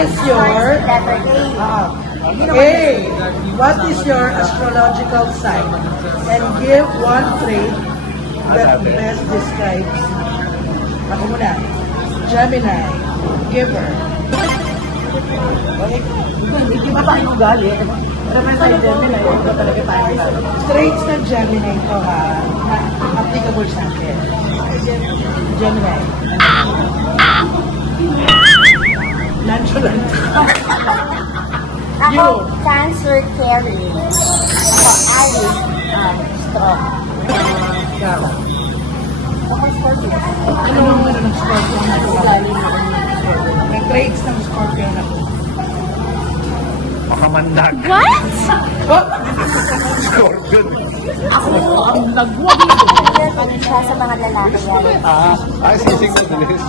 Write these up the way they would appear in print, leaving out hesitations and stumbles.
is your Letter A. A? What is your astrological sign? And give one trait that best describes. Ako muna. Gemini. Giver. Hindi ba tayo ugali? Naman tayo Gemini, hindi ba talaga tayo? Traits ng Gemini ko ha, na applicable sa akin. Gemini. Nonchalant. Ako, Cancer Carry. Ako, Aries, Strong. Ikaw. Ako, Scorpio. Anong ng Scorpion na ito? May traits ng Scorpion ako. Makamandag. What? Scorpion. Ako ang nagwag na Ano siya sa mga lalaki yan? Ay, sisig na bilis.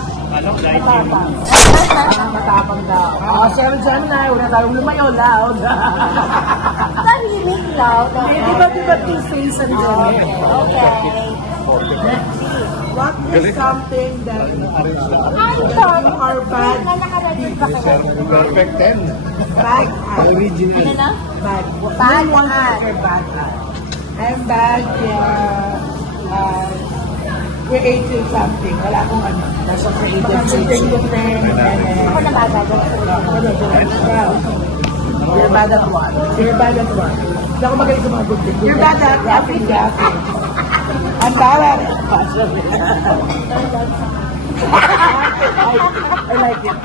matapang daw. Gemini, wala tayong lumayo, loud. Tahimik lang. Di ba two-face ang Gemini? Okay. What is something that Hi, Tom. are bad? Na nakarecord pa kayo. Perfect 10. Bad at. Original. Ano na? Bad. Bad One at. are bad at. I'm bad creative something. Wala akong ano. Nasa creative Ako na bagay. You're bad at what? You're bad at what? Hindi ako magaling sa mga good things. You're bad at laughing. I'm bad at it. I like it.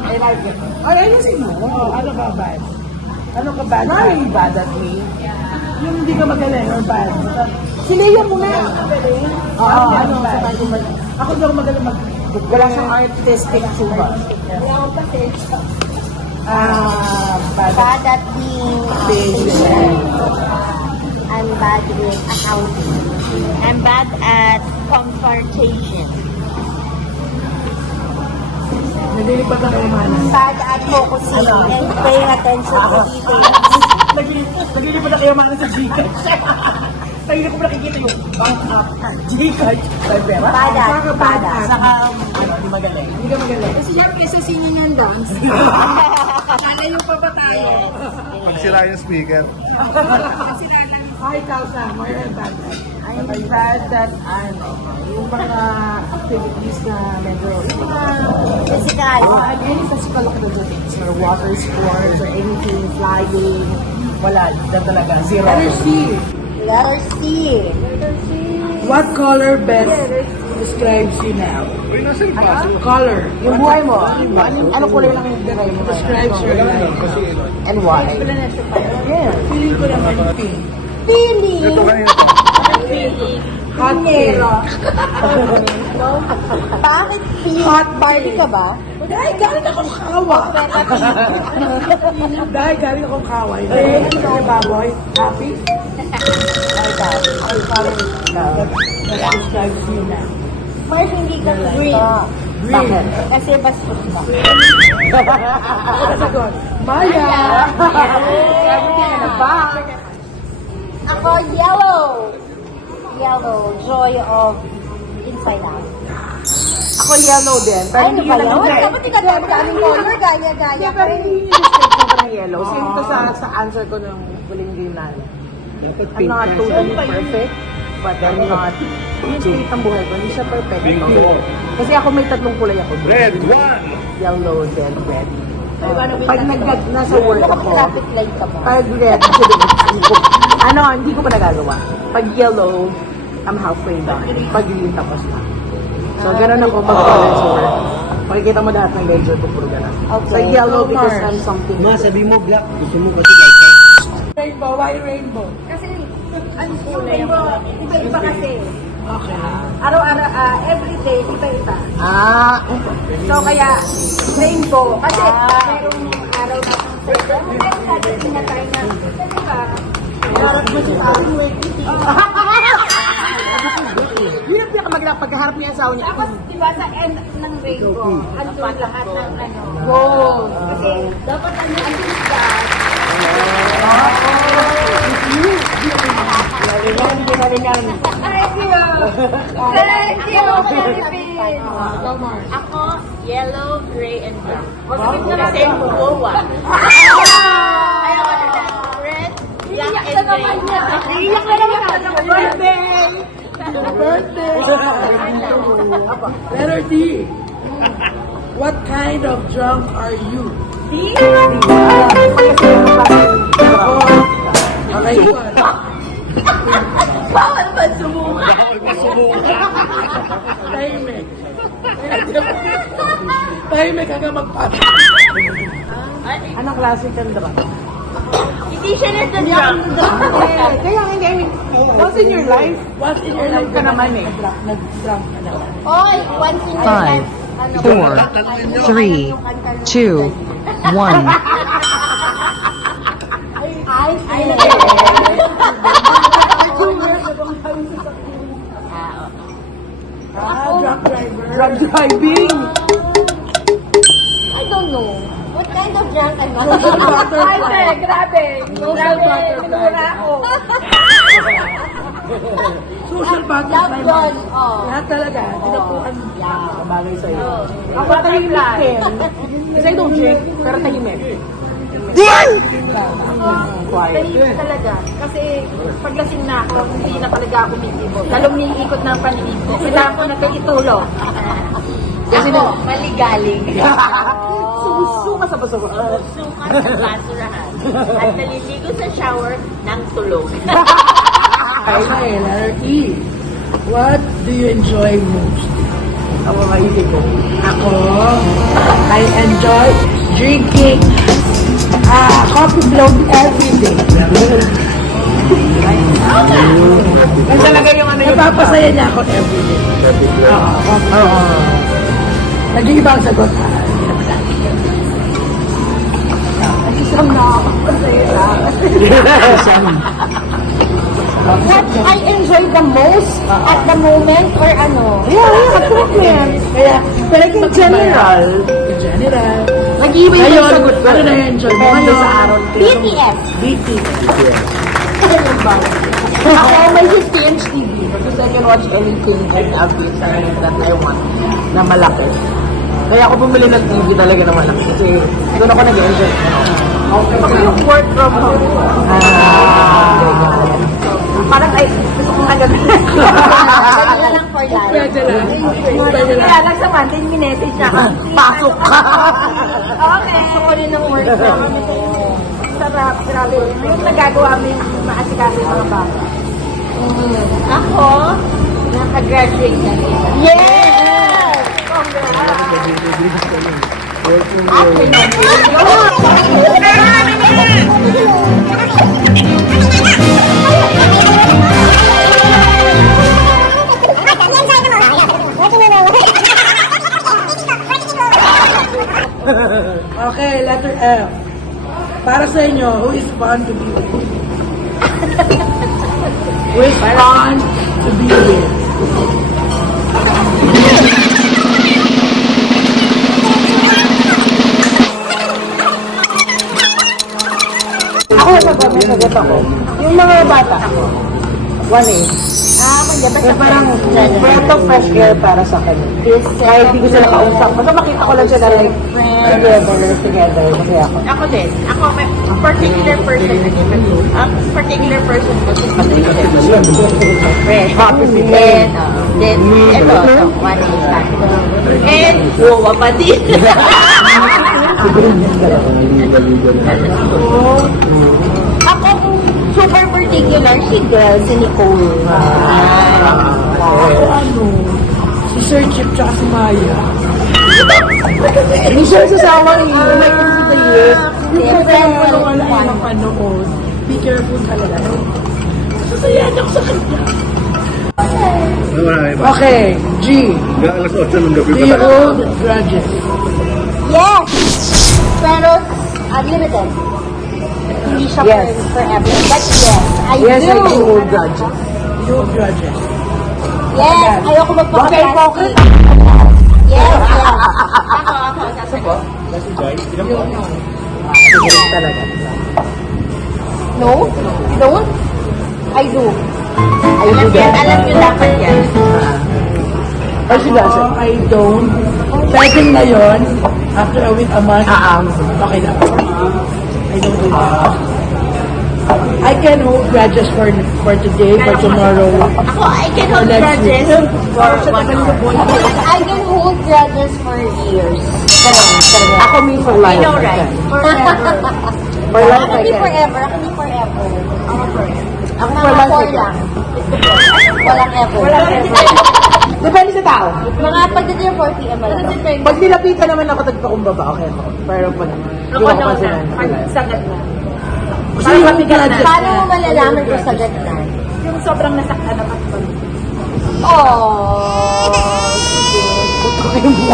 I like it. Ay, ayusin mo. Ano ka bad? Ano ka bad? Why are you bad at me? Yung hindi ka magaling or bad. Si Leia muna. Oo, ano ano, bad? Ako hindi ako magaling mag... Wala siyang artistic tuba. Bad at Bad at being patient. I'm bad with accounting. I'm bad at confrontation. Nalilipat ang kayamanan. Bad at focusing and paying attention to details. Naglilipat na kayo mga sa Gcash. Tayo na ko nakikita yung bank app. Gcash. Tayo pera. Bad at. Saka bad at. Saka, hindi magaling. Hindi ka magaling. Kasi syempre sa singing and dance, lalayo pa ba tayo? Pag sira yung speaker. Hi, Kausa. Mayroon bad at. I'm bad that, ano, yung mga activities na medyo, yung mga, Physical. any physical activities or water sports or anything, flying, wala, na talaga, zero. Letter C. Letter C. What color best describes you now? Uy, nasa yung paso. Color. Yung buhay mo, ano kulay lang yung buhay mo? Describes your life. And why? Yeah. Feeling ko naman pink. Feeling. Ito kanina pa. Hot pink. Bakit pink? Hot Barbie ka ba? Dahil galing akong kawa. Dahil galing akong kawa. Hindi ka baboy. Happy? What describes you now? Mars, hindi ka green. Bakit? Kasi bastos ka. Sagot. Maya. Everything in a bag. Ako, yellow. Yellow. Joy of Inside Out. Ako yellow din. Pero Ano hindi ba yun yun? lang. Dapat ikaw ang daming color. Gaya-gaya. Yeah, pero hindi yung mistake ko ng yellow. Same to sa answer ko ng huling game namin. I'm not totally perfect, but I'm not, yung spirit ng buhay ko, hindi siya perfect. Kasi ako may tatlong kulay ako. Red 1. Yellow, then red. Pag nasa work ako, Traffic light ka mo. pag red, hindi ko pa nagagawa. Pag yellow, I'm halfway done. Pag green, tapos na. So, ganun ako pag college work. Makikita mo lahat ng major ko puro ganun. Okay. So, yellow So, because Mars. I'm something. sabi mo black. Gusto mo kasi like Rainbow. Why rainbow? Kasi, ang kulay mo, iba-iba kasi. Okay. Araw-araw, everyday, iba-iba. So, kaya, rainbow. Kasi, merong araw na pero sabi na tayo na, kasi ba, harap mo si Pao. Yun ang pinakamagla pagkaharap niya sa asawa niya. Tapos, di ba, sa end ng rainbow, andun lahat ng gold. Kasi, dapat andun ka. Thank you. Thank you! Thank you, Philippines! Ikaw, Mars. Ako, Yellow, gray, and black. Kasi buwa. Ayaw ko na red, black, and gray. Iyak na naman ako. Birthday! Birthday! Letter D. What kind of drunk are you? Okay, yun. Bawal ba sumuka? Tahimik. Tahimik hanggang magpapit. Anong klase ka drunk? Hindi siya nagda-drunk. Kaya hindi, I mean, once in your life, Once in your life ka naman eh. Nag-drunk ka naman. Oy, once in your Five, life. ano, 4, 3, 2, 1. Ay, Drunk driver. Drug driving. I don't know. What kind of drunk am I? Butterfly. Grabe. Social butterfly. Minura ako. Social butterfly. Love John. Oh. Lahat talaga. Tinapuan. Bagay sa'yo. Oh. Ako tahimik din. Kasi I don't drink, pero tahimik. Quiet. Tahimik talaga. Kasi pag lasing na ako, hindi na talaga ako umiikot. Lalong niikot ng paningin ko. Kailangan ko nagkaitulog. Kasi Ako, maligaling. Suma sa baso. Suka sa basurahan. At naliligo sa shower ng tulog. Okay, letter E. What do you enjoy most? Ako maisip ko. Ako, I enjoy drinking coffee block every day. Yan talaga yung ano yung Napapasaya niya ako every day. Oo, coffee block. Nag-iiba ang sagot. Nag-isang nakakapasaya lang. What I enjoy the most at the moment or ano? Yeah, treatment. Kaya, Like in general, in general. nag-iiba yung Ngayon, sagot ko. ano na-enjoy mo? Depende Ngayon, sa araw. BTS. BTS. Ako, may 50-inch TV. Because I can watch anything and updates that I want na malaki. Kaya ako bumili ng TV talaga na malaki. Kasi doon ako nag-enjoy. Kasi yung work from home. Parang ay, gusto kong agad. Kaya lang for life. Pwede lang. Pwede lang. Kaya lang sa Monday, minessage siya. Pasok ka! Okay. Gusto ko rin ng work from home. Sarap, grabe. Yung nagagawa mo yung maasikaso yung mga bata. Ako, nakagraduate na rin. Yes! Okay, letter F. Para sa inyo, who is fun to be with? Who is fun to be with? Ako sagot ako. Yung mga bata ako. 1A. Basta Parang breath of fresh air para sa akin. Kahit hindi ko sila kausap. Basta makita ko lang siya na like, together. Masaya ako. Ako din. Ako, may particular person na din. Ang particular person ko is friend. Happy sila. Then, ito, one is that. And, wawa pa din. Ako, super particular, si girl, si Nicole. Ako ano, si Sir Chip tsaka si Maya. Hindi siya sasama eh. Like, kasi the years. Yung Yes, friend ko yes, nung wala yes. yung mapanood. Be careful talaga. Sasayaan ako sa kanya. Okay, G. Alas 8 ng gabi Do pa you tayo. hold grudges? Yes! Pero, unlimited. Hindi siya Yes. forever. But yes, I Yes, do. I do hold grudge. You hold grudges. Yes, ayoko Baka magpapakasal. hypocrite. Yes, yes. Ako, sasagot. Talaga. No? You don't? I do. I do that. Alam niyo dapat yan. Or she doesn't. I don't. Second ngayon, after a week, a month, okay na. I don't do that. I can hold grudges for today, for tomorrow. Ako, I can hold next grudges week. for 1 hour. I can hold grudges for years. Ako me for life. I know, right? Forever. For life, Ako I di can. forever. Ako di forever. Ako forever. Ako Mga for life, I 4 can. lang. Walang ever. Walang ever. Depende sa tao. Mga pagdating ng 4 p.m. wala. Pag nilapitan naman ako, tagpakumbaba, okay ako. Pero pag Ako yung no kasi na. Pag sagat na. Kasi yung grudges Paano mo malalaman kung sagat na? Yung sobrang nasaktan na pag Oh,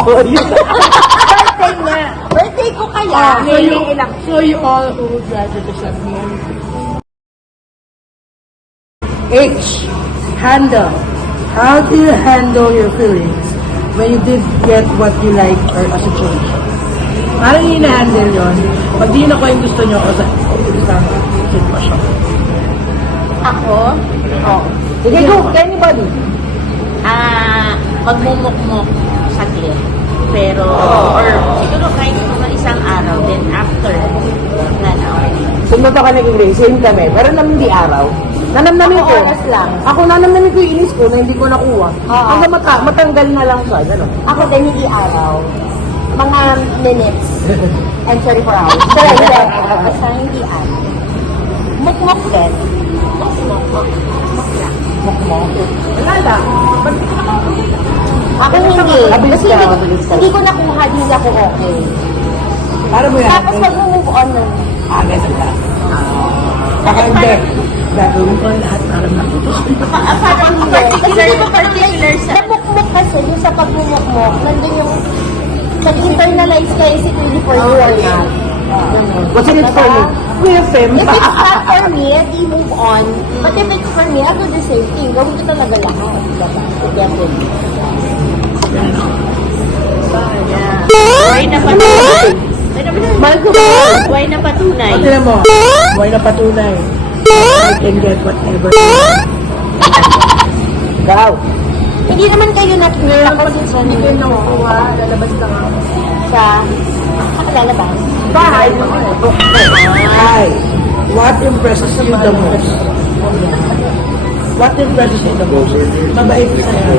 birthday na. birthday ko kaya. So you all hold grudges at me. H. Handle. How do you handle your feelings when you did get what you like or a situation? Parang yung ina-handle yun. Pag di na ko yung gusto nyo o sa isang sitwasyon. Ako? Oo. Sige, go. Anybody. Magmumukmuk saglit. Pero, or siguro kahit mga isang araw, then after, wala na ako. Sumunod ka naging rin. Same kami. Pero naman di araw. Nanamnamin Ako ko. oras lang. Ako nanamnamin ko yung inis ko na hindi ko nakuha. Oo. Hanggang matanggal na lang siya. Gano'n. Ako din hindi araw. Mga minutes. And 24 hours. Pero hindi. Basta hindi araw. Mukmuk din. Mukmuk lang. Wala lang. Ako hindi. Mabilis Kasi ka, hindi, mabilis ka. hindi ko nakuha, hindi ako okay. Para mo yan. Tapos mag-move on na. Ganun lang. Baka hindi. Gagawin ko ang lahat para matutos. Parang hindi. Kasi di ba particular sa... Namukmuk kasi, yung sa pagmumukmuk, nandun yung... Nag-internalize kayo si 24 you or not. What's in it for me? With him. If it's not for me, di move on. But if it's for me, I'll do the same thing. Gawin ko talaga lahat. Diba? Definitely. Buhay na patunay. Mahal ko ba? Buhay na patunay. Tignan mo. Buhay na patunay. I can get whatever. Go. Hindi naman kayo nakikita kasi sa Hindi ko nakukuha. Lalabas lang ako. sa lalabas. Bahay. Hi. What impresses you the most? What impresses you the most? Mabait sa'yo.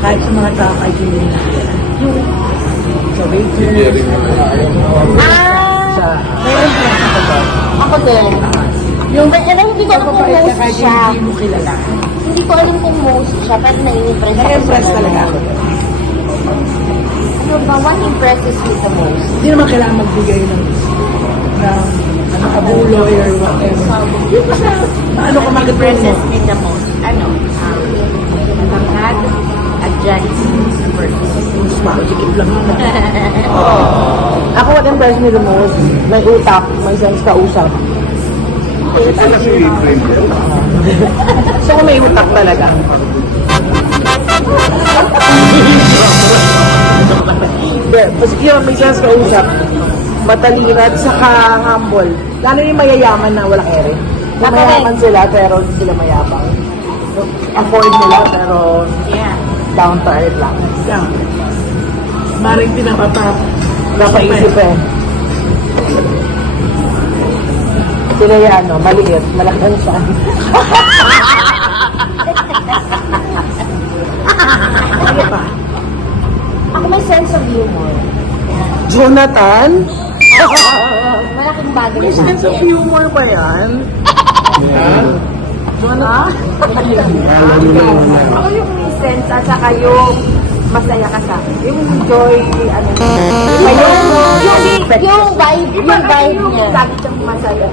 Kahit sa mga tao ay hindi na. Yung sa waiters, sa... May impression ko ba? Ako din. Yung Hindi ko alam kung mabait ka most kahit siya. hindi mo kilala. Hindi ko alam kung most siya, pero nai-impress ako. Na-impress talaga ako. Ano ba? What impresses you the most? Hindi naman kailangan magbigay ng abuloy or whatever. Yung basta, ano ka mag-present. Me the most? Ano? Matangkad, adjust, Sikip lang yun. Ako what impressed me the most, may utak, may sense kausap. Sila si Pringle. So kung may utak talaga. Kasi yun, may sense kausap. Matalino at saka humble. Lalo yung mayayaman na walang ere. Yung mayaman sila pero hindi sila mayabang. Afford nila pero Yeah. down to earth lang. Lang. Maring pinapapap. Napaisip eh. Sila yung ano, maliit, malaking siya. Ano pa? Ako may sense of humor. Jonathan? Malaking bagay May sa sense of akin. humor ba yan? Jonathan? Ako yung may sense at saka yung masaya ka sa akin. Yung joy, ano, Yung vibe niya. lagi siyang masaya.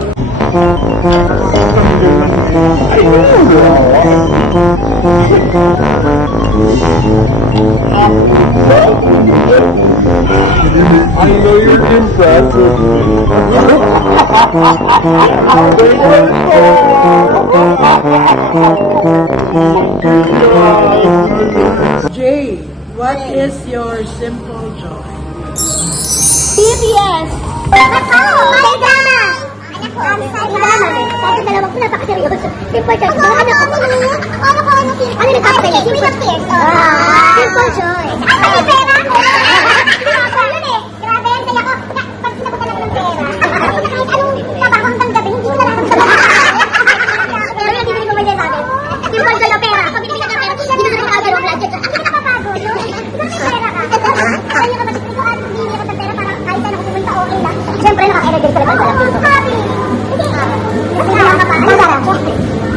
I know you're impressed. Jay, what is your simple joy? Serious! Ako! May drama! Anak ko, may drama. Bakit dalawang ko napakaseryoso? Simple joy. Ano ko? Ano nagpapakaya? Simple joy. Simple joy. Ay, may pera!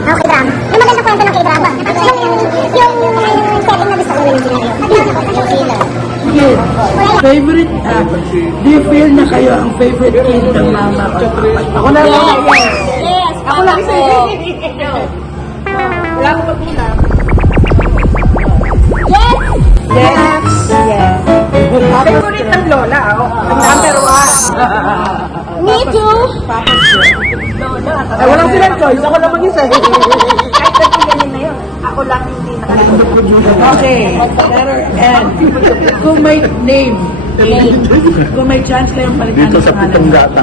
Okay, drama. Yung maganda kwento ng K-drama. Yung setting na gusto ko yung scenario. Kid. Favorite, do you feel na kayo ang favorite kid ng mama or papa? Ako na lang. Yes! Ako lang si Wala ko magulang. Yes! Yes. Favorite ng lola. Number one. Me too! Ay, walang silang choice. Ako lang mag-isa. Kahit ganyan na yun, ako lang hindi Okay, letter N. Kung may name, kung may chance kayong palitan Dito ng sa pitong pangalan. gata.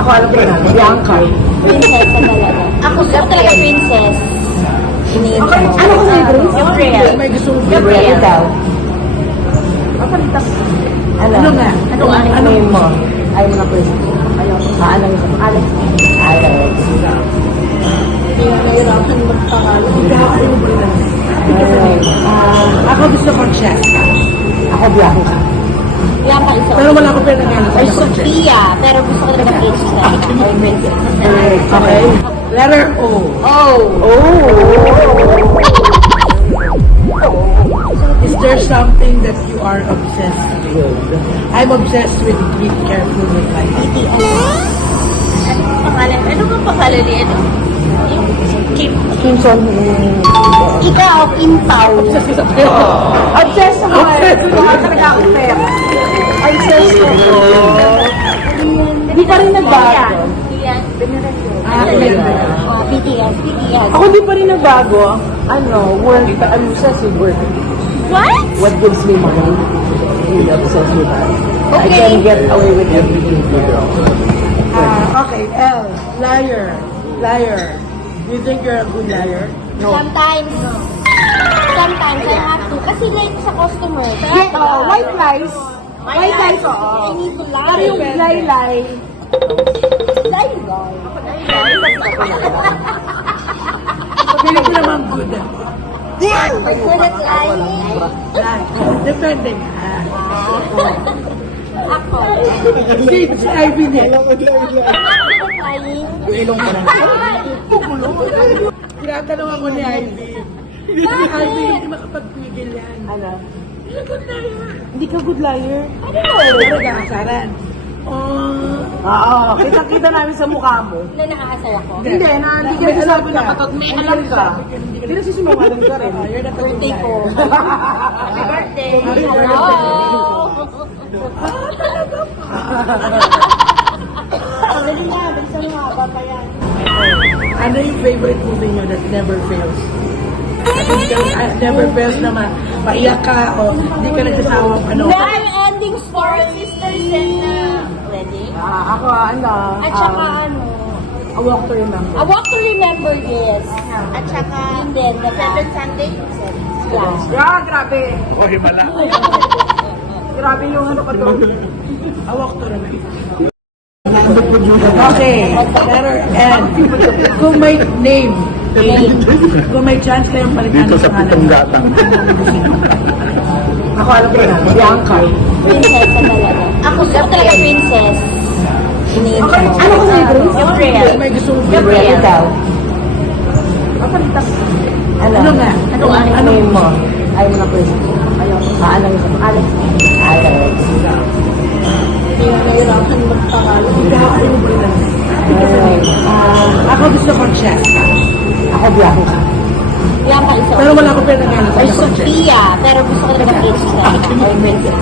Ako alam ko na. Bianca. Princess na talaga. Ako talaga princess. Iniin ko. Ano ko sa'yo, Grace? Gabriel. Kung may gusto mong Gabriel. Ikaw. Ano nga? Ano name mo? Ayaw mo na pwede. Alex. Alex. Alex. Ako gusto kong chef. Ako Bianca. Yan pa isa. Pero wala ko pera ngayon. Ay, Sophia. Pero gusto ko talaga H sa or princess. Okay. Letter O. Is there something that you are obsessed with? I'm obsessed with Be Careful with Life. Pangalan. Ano ba pangalan ni ano? Yung Kim. Kim Son. Ikaw, Kim Pao. Obsessed ako. Baka talaga ako pera. Obsessed ako. Hindi pa rin nagbago. Yan. BTS. Ako di pa rin nagbago. Work. I'm obsessed with work. What? What gives me money? Really obsessed with that. I Okay. can get away with everything. Okay, L. Liar. Liar. Do you think you're a good liar? Sometimes. Sometimes I have to. Kasi like sa customer. White lies. White lies, I need to lie. Pero yung lie-lie. Lie. Pili ko naman good. I'm good at lying. Depende nga. Ako. Si Ivy niya. Lying. Tinatanong ako ni Ivy. Si Ivy, hindi makapagpigil yan. Ano? Good liar. Hindi ka good liar. Pero kakasaran. Oo, kita-kita namin sa mukha mo. Na nakakasal ako. Hindi ka sinasabi na katot, may alam ka. Hindi na sisinungaling ka rin. You're not Birthday ko. Happy birthday. Hello. Pagaling na. Bilisan mo haba pa yan. Ano yung favorite movie nyo that never fails? Never fails na maiyak ka o hindi ka nagsasawang ano. Dahil ending story. Sisters and wedding. Ako, At saka ano. A Walk to Remember. A Walk to Remember, yes. At saka, and then, the Seven Sunday. Yeah. Grabe. O, himala. Grabe yung ano ka doon. Awak to naman. Okay, letter N. Kung may name, kung may chance kayong palitan Dito ng sa pitong pangalan. gata. Ako alam ko na. Bianca. Princess na talaga. Ako talaga princess. Iniin ko. Ano ko sa'yo, Grace? Gabriel. May gusto mong Gabriel. Ikaw. Ano nga? Ano name mo? Ayaw mo na pwede. Alex. Alex. Alex. Ako gusto kong chef. Ako Bianca. Yan pa isa. Pero wala ko pera ngayon. Ay, Sophia. Pero gusto ko talaga H sa or princess.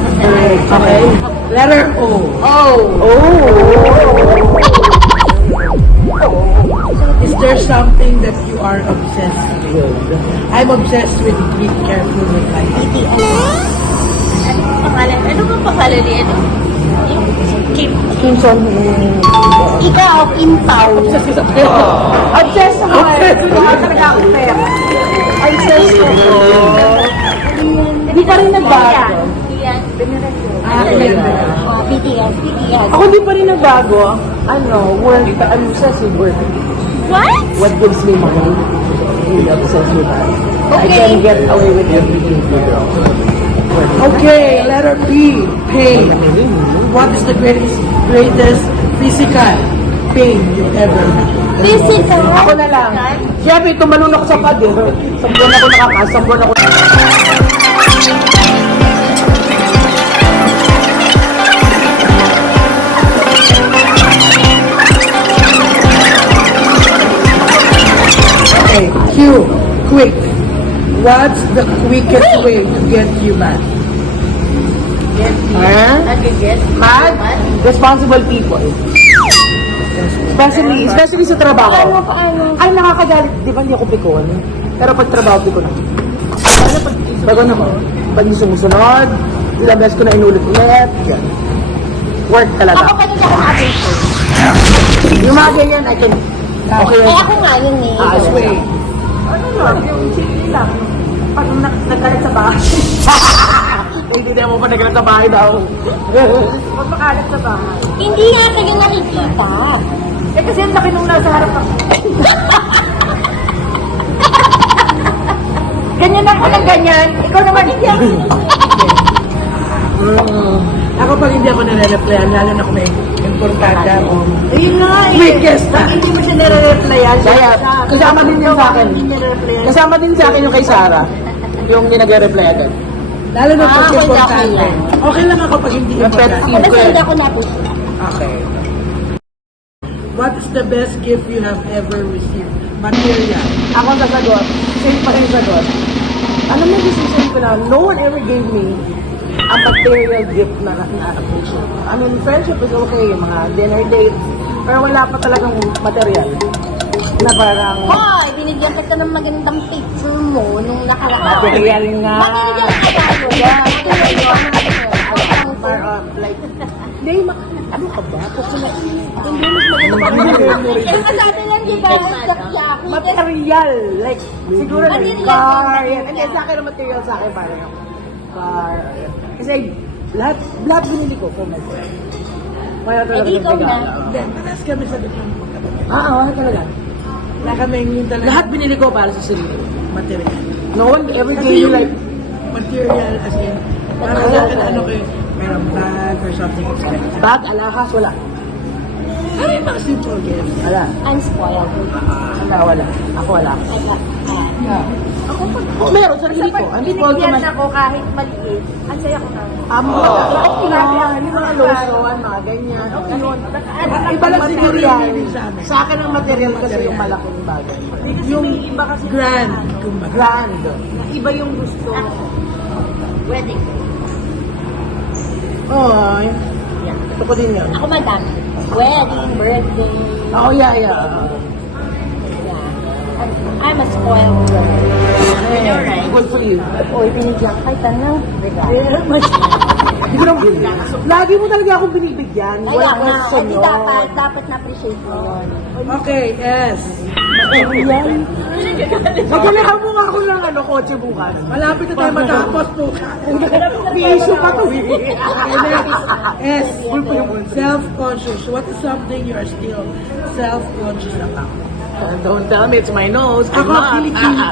Okay. Letter O. Is there something that you are obsessed with? I'm obsessed with Be Careful with Life. Pangalan. Ano ba pangalan ni ano? Yung Kim. Kim Son. Ikaw, Kim Pao. Obsessed ako. Baka talaga ako pera. Obsessed ako. Hindi pa rin nagbago. Yan. BTS. Ako di pa rin nagbago. Work. I'm obsessed with work. What? What gives me money? Really obsessed with that. I Okay. can get away with everything. Okay, letter P. Pain. What is the greatest physical pain you've ever had? Physical. Ako na lang. Siyempre, tumalon ako sa pad eh. Sa buwan ako nakakas, sa buwan ako... Okay, Q, quick. What's the quickest way to get you mad? Mad? Responsible people. Especially sa trabaho. Ay, nakakagalit. Di ba hindi ako pikon? Pero pag trabaho, pikon ako. Bago na ko. Pag yung sumusunod, ilang beses ko na inulit-ulit. Yan. Work talaga. Ako pa rin ako na-appreciate. Yung mga ganyan, I can... Okay. Eh ako nga yun eh. Wait. Ano lang, yung simple lang. Pag nagkalat sa bahay. Hindi na mo pa nagkalat sa bahay daw. Pag makalat sa bahay. Hindi nga kayo nakikita. Eh kasi ang laki nung nasa harap ako. Ganyan ako ng ganyan. Ikaw naman hindi ako. Ako pag hindi ako nare-replyan, lalo na kung may importante ako. Ayun nga eh. Quickest Pag hindi mo siya nare-replyan. Kaya, kasama din yun sa akin. Hindi niya nare-replyan. Kasama din sa akin yung kay Sarah. Yung hindi nag-reply agad. Lalo na pag Ah, wala importante. ko yan. Okay lang ako pag hindi Yung pet importante. peeve ko Basta eh. hindi ako na-appreciate. Okay. What is the best gift you have ever received? Material. Ako ang sasagot. Same pa rin yung sagot. Alam mo, decision ko na, no one ever gave me a material gift na na-appreciate. I mean, friendship is okay, mga dinner dates, pero wala pa talagang material. Na parang, Hoy, binigyan kita ng magandang picture mo nung nakaraan. material nga. Material ka tayo. Material Parang, like, hindi, ano ka ba? Kasi na, hindi mas maganda pa Kaya nga sa atin lang, di ba? Jack-jack. material. Like, siguro like Material. car. Yan. Hindi, sa akin ang material sa akin parang car. Yan. Kasi lahat binili ko for myself. Kaya talaga Eh, ikaw na. regalo. Hindi, mataas kami sa biglang magkapatid. Wala talaga. Wala kami yung talaga. Lahat binili ko para sa sarili. material. No one ever Kasi gave you yung like, material as in, para sa akin ano kayo, merong bag or something expensive. bag, alahas, wala. Ano yung mga simple gifts? Wala. I'm spoiled. Wala. Ako wala. I got Oh, meron, sarili ko. I'm spoiled to Binigyan my... ako kahit maliit. Ang saya ko na. Okay lang. Yung mga lotion, mga ganyan. Okay yun. Iba lang siguro yan. Sa akin ang material kasi yung malaking bagay. Yung iba kasi Grand, kumbaga. Grand. iba yung gusto. wedding. Ay. Ito ko din yan. Ako madami. Wedding, birthday. Oh, yeah. Yeah. I'm a spoiled girl. You know, right? Good for you. Oy, binigyan kita ng regalo. Hindi ko naman. Lagi mo talaga akong binibigyan. Kaya Walang nga, question eh, di yun. dapat na-appreciate mo yun. Okay, yes. Nagalahan mo nga ako ng kotse bukas. Malapit na tayo matapos po. May issue pa to eh. S, self-conscious. What is something you are still self-conscious about? Don't tell me it's my nose. Ako, kilikili.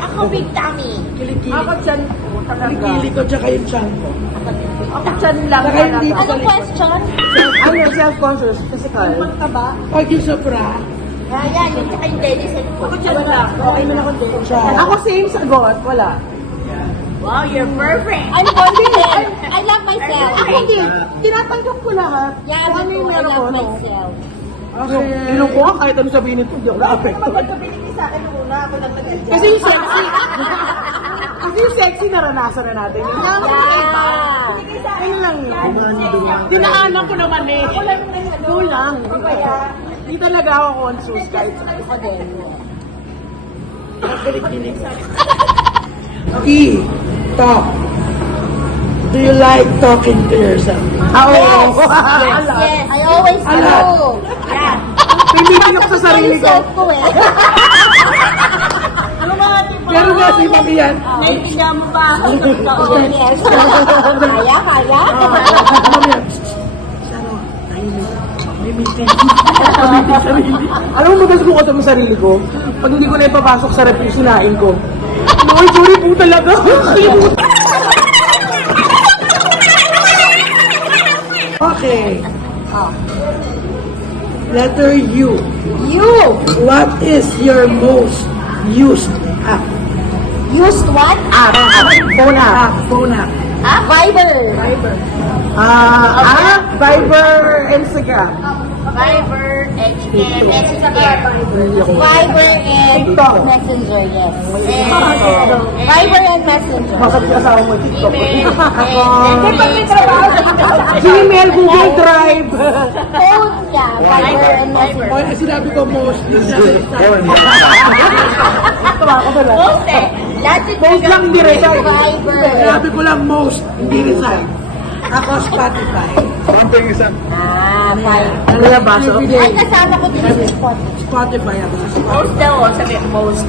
Ako big tummy. Kilikili. Ako dyan po talaga. Kilikili ko, tsaka yung chan ko. Ako dyan lang Saka talaga. hindi ko Anong question? Ano yung self-conscious? Physical. Pag yung sobra, Yan, yung saka yung delicacy ko. Ako dyan lang. Okay na ako din. Ako same sagot. Wala. Wow, you're perfect. I'm confident. I love myself. Ako hindi. Tinatanggap ko lahat. Yeah, Kung ano me yung too. I meron ko, love no? myself. Yung ilong ko, kahit ano sabihin nito, hindi ako na-apekto. Binigay sa akin una, ako lang nag-adjust. Kasi yung sexy. Kasi yung sexy naranasan na natin. Yung Yeah. Ayun lang yun. Dinaanan ko naman eh. Ako lang. Ikaw lang. Hindi talaga ako conscious kahit sa ako din. T, talk. Do you like talking to yourself? Oo. Yes, I always do. Alat. Yeah. Pinitin ako sa sarili ko. Self ko eh. Ano ba, tipo? Pero nga si Mami yan. Naiintindihan mo ba ako? Oh, yes. Kaya. Mami yan. Sana, tahimik. May meeting. Meeting sarili. Alam mo, magas ko sa sarili ko. Pag hindi ko na ipapasok sa rep yung sinain ko. Lord, sorry po talaga. Okay. Letter U. You. What is your most used app? Used what? Phone app. Phone app. Viber. Viber, Instagram. Viber, HM, Messenger. Viber and Messenger, yes. Viber and Messenger. Masab yung asawa mo, TikTok. Email. Gmail, Google Drive. Phone niya, Viber and Messenger. O, sinabi ko most. Post eh. Lahat yung Post lang, hindi resign. Viber. Sinabi ko lang most, hindi resign. Ako Spotify. Something is that Viber. Ano na ba? So, Ay, kasama ko din sa Spotify. Spotify ako sa Spotify. Post daw, sabi most.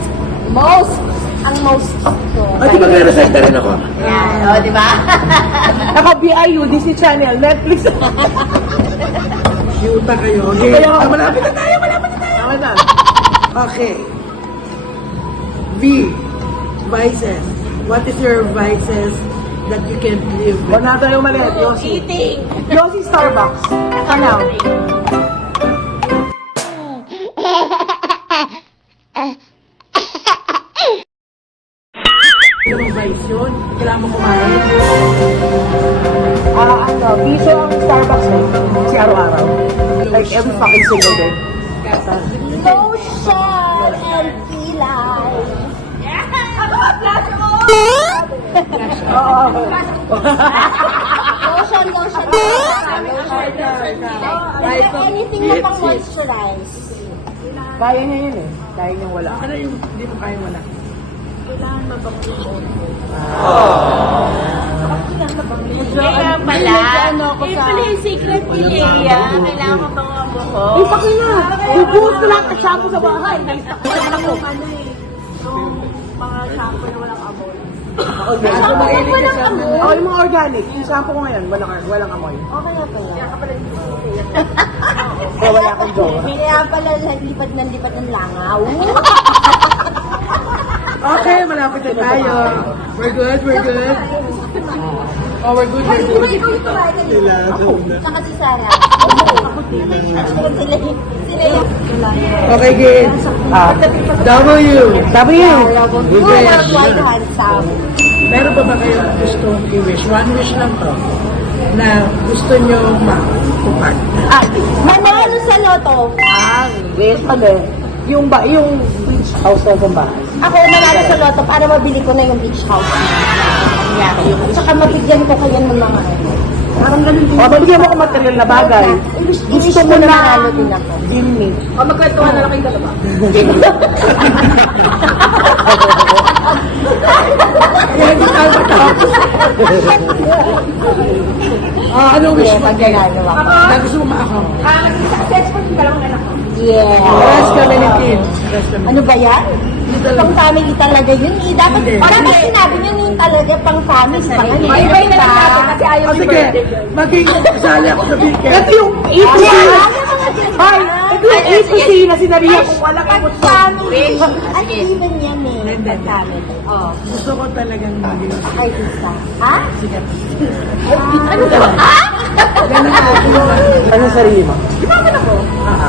Most. Ang most ko. Ay, di ba resign na rin ako? Yan, o, di ba? ako, BIU, Disney Channel, Netflix. Yuta kayo. Okay. Malapit na tayo, malapit na tayo. Tama na. Okay. V. Vices. What is your vices that you can't live with? Wala tayo maliit, Yossi. Eating. Yossi Starbucks. Ano? Yung vice yun, kailangan mo kumain. Biso ang Starbucks eh. Kasi araw-araw. Like every fucking single day. Lotion and pilay. Lotion, lotion. Is there anything na pang moisturize? Kaya niya yun eh. Kaya niya wala. Ano yung hindi mo kaya wala? Kaya pala, yun pala yung secret ni Leia. Kailangan mo bang ang buho? Ay, paki na! Ibuhos ko lang at shampoo sa bahay. Kaso mahilig ka sa ano? Oh, yung mga organic. Yung shampoo ko ngayon, walang amoy. Okay na pala. Kaya wala akong jowa. Kaya pala lipad ng langaw. Okay, malapit na tayo. We're good, we're good. Oh, we're good, we're good. Saka si Sarah. Sila yung Okay, good. W. W! you are quite handsome. Meron pa ba kayong gustong i-wish? One wish lang to na gusto nyo matupad. Manalo sa loto. Wish ano yung beach house na kung bahay. Ako manalo sa loto para mabili ko na yung beach house. Saka mabigyan ko kayo ng mga parang ganun din. O, mabigyan mo ko material na bagay. Gusto mo na manalo din ako. Jimmy. O, magkwentuhan na lang kayo dalawa. Kaya hindi tayo matapos. Anong wish mo? Manalo ako. Na gusto mo ma-ako? Successful yung dalawang anak ko. Yeah. Rest kami ni Kim. Rest kami. Ano ba yan? Pang family talaga yun. Dapat sinabi nyo yun talaga pang family. Iba-iba na lang natin kasi ayaw Oh, yung sige. birthday. Maging kasali ako sa weekend. Ito yung ipusina! Ay! Ito yung ipusina! Sinariya kung walang emosyon. At even yan eh. Pang family. Oh. Gusto ko talagang maging Ay, isa. Ha? Ano daw? Ah? ganun ako yung Ano sarili mo?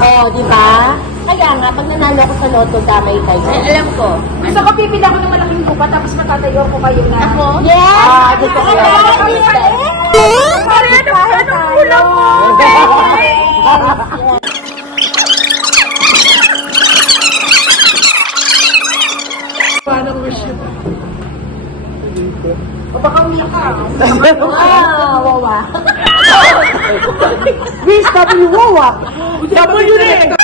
Oo, di ba? Kaya nga, pag nanalo ako sa loto, damay kayo. Ay, alam ko. Gusto ko pipila ko ng malaking kupa tapos matatayo ko kayo na. Ako? Yes! gusto ko yan. Anong ulam mo? paano wish nyo ba? Wawa. Wish W Wawa! W na eh!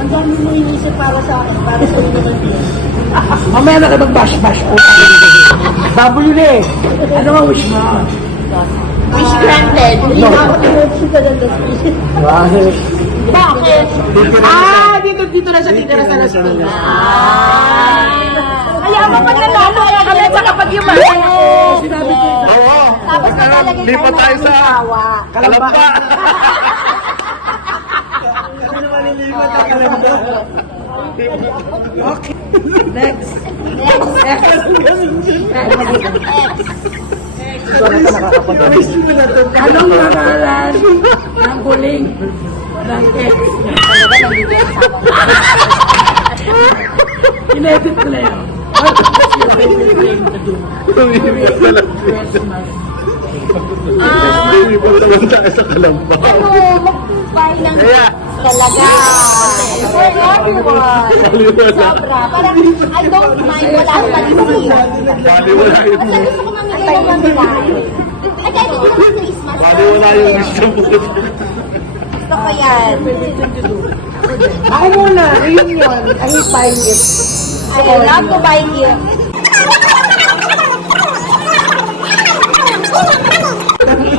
Ang dami mo inisip para sa akin. Para sa iyo naman din. Mamaya na kayo mag-bash-bash. W na eh! Ano ang wish mo? Wish granted. Bakit? Dito na siya titira sa Las Piñas. Kaya mo pag nanalo kaya kami sa kapag yung Sinabi ko yun. Tapos na talaga Lipat tayo sa awa. Kalamba! Okay. Next. X. Anong pangalan ng buling ng X? Inedit ko na yun. What is your favorite thing to do? Christmas. Hindi po naman tayo sa kalamba. Mag-buy ng talaga. For everyone. Sobra. Parang, I don't mind. Wala akong malimutin. Baliwala Basta gusto ko mamigay ng mamigay. Ay, kahit hindi naman Christmas. Baliwala yung gusto mo. Gusto ko yan. Ako muna, reunion. I hate buying gifts. I love to buy gifts.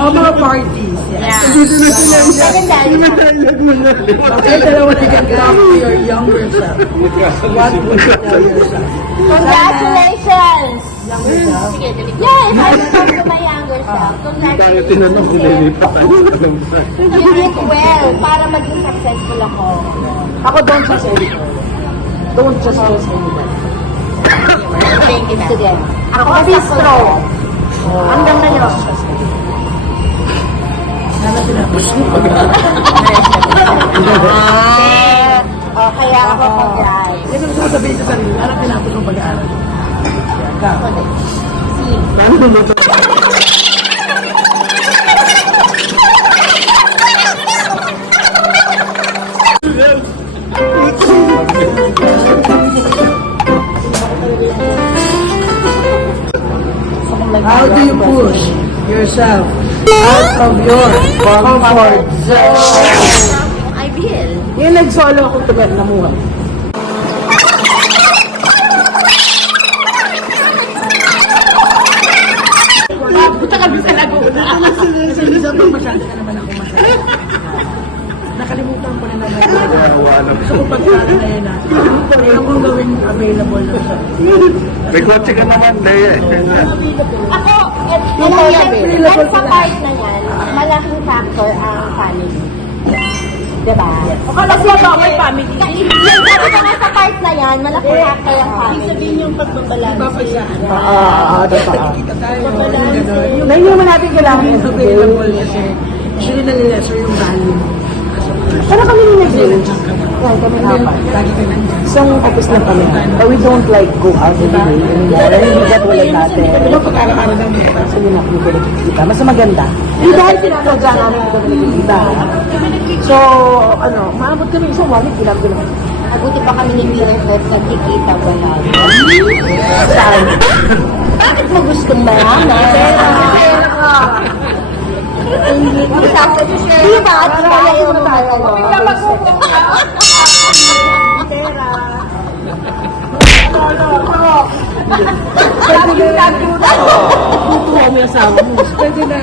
Mga parties. Yeah. Maganda. Okay, dalawa na can talk to your younger self. What would you tell yourself? Congratulations! Younger self? Yes, I will talk to my younger self. Tayo tinanong, Congratulations. nililipat tayo sa kalamba. You did well para maging successful ako. Ako, don't trust anyone. Don't just trust anyone. Thank you. Sige. Ako, bistro. Hanggang ngayon. Kaya ako congrats. Yan ang sasabihin sa sarili. Alam tinapos ng pag-aaral. How do you push yourself out of your comfort zone? I will. Yung nag-solo ako to bed na muha. Punta kami sa Laguna. Kasi minsan pag masyado ka naman ako masyado. Nakalimutan ko na naman. Gusto ko pagkala na yun na. Kailan kong gawing available na siya. May kotse ka naman, Leia. Ako, sa part na yan, malaking factor ang family. Diba? Kasi bawal family. Sa part na yan, malaking factor ang family. Sabihin yung pagbabalance. Hindi naman natin kailangan yung Available kasi usually nalilesser yung value. Pero kami ni Nagdilin. Yan, kami apat. Lagi ka nandiyan. Isang office lang kami. But we don't like go out every day anymore. Hindi ka tulad natin. Diba pag-araw-araw ng mga Kasi yun ako nito nagkikita. Mas maganda. Hindi dahil sinasadya namin ito nagkikita. So, maabot kami isang wallet. Ilang ko naman. Mabuti pa kami ni Peter Cliff nagkikita wala. Saan? Bakit mo gustong marami? Di ba? Di ba? Ayaw mo tayo. Pwede na. Tutuwa mo yung asawa mo. Pwede na.